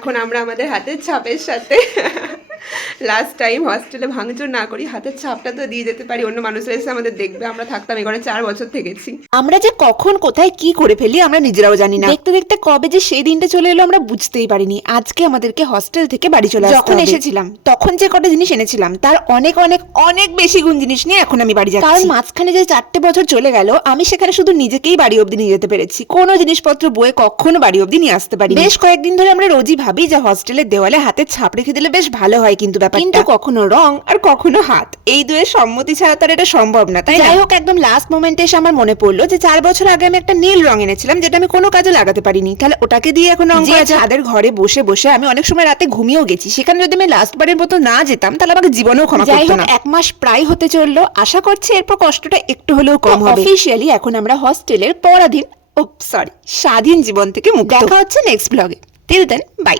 এখন আমরা আমাদের হাতের ছাপের সাথে লাস্ট টাইম হস্টেলে ভাঙচুর না করি, হাতের ছাপটা তো দিয়ে যেতে পারি, অন্য মানুষরা এসে আমাদের দেখবে। আমরা থাকতাম এখানে 4 বছর থেকেছি। আমরা যে কখন কোথায় কি করে ফেলি আমরা নিজেরাও জানি না। দেখতে দেখতে কবে যে সেই দিনটা চলে এলো আমরা বুঝতেই পারিনি। আজকে আমাদেরকে হস্টেল থেকে বাড়ি চলে আসতে হবে। যখন এসেছিলাম তখন যে কটা জিনিস এনেছিলাম তার অনেক অনেক অনেক বেশি গুণ জিনিস নিয়ে এখন আমি বাড়ি যাচ্ছি। কারণ মাঝখানে যে 4টে বছর চলে গেল আমি সেখানে শুধু নিজেকেই বাড়ি অবধি নিয়ে যেতে পেরেছি, কোনো জিনিসপত্র বয়ে কখনো বাড়ি অবধি নিয়ে আসতে পারি। বেশ কয়েকদিন ধরে আমরা রোজই ভাবি যে হস্টেলের দেওয়ালে হাতের ছাপ রেখে দিলে বেশ ভালো হয়, কিন্তু ব্যাপারটা কখনো রং আর কখনো হাত, এই দুয়ের সম্মতি ছাড়া তো এটা সম্ভব না, তাই যাই হোক একদম লাস্ট মোমেন্টে এসে আমার মনে পড়লো যে 4 বছর আগে আমি একটা নীল রং এনেছিলাম যেটা আমি কোনো কাজে লাগাতে পারিনি, তাহলে ওটাকে দিয়ে এখন রং করা যায়। তাদের ঘরে বসে বসে আমি অনেক সময় রাতে ঘুমিয়েও গেছি, সেখানে যদি আমি লাস্ট বারের মতো না যেতাম তাহলে আমাকে জীবনেও ক্ষমা করতো না। 1 মাস প্রায় হতে চললো, আশা করছি এরপর কষ্টটা একটু হলেও কম হবে। অফিশিয়ালি এখন আমরা হস্টেলের স্বাধীন জীবন থেকে মুক্ত। দেখা হচ্ছে নেক্সট ব্লগে। Till then by.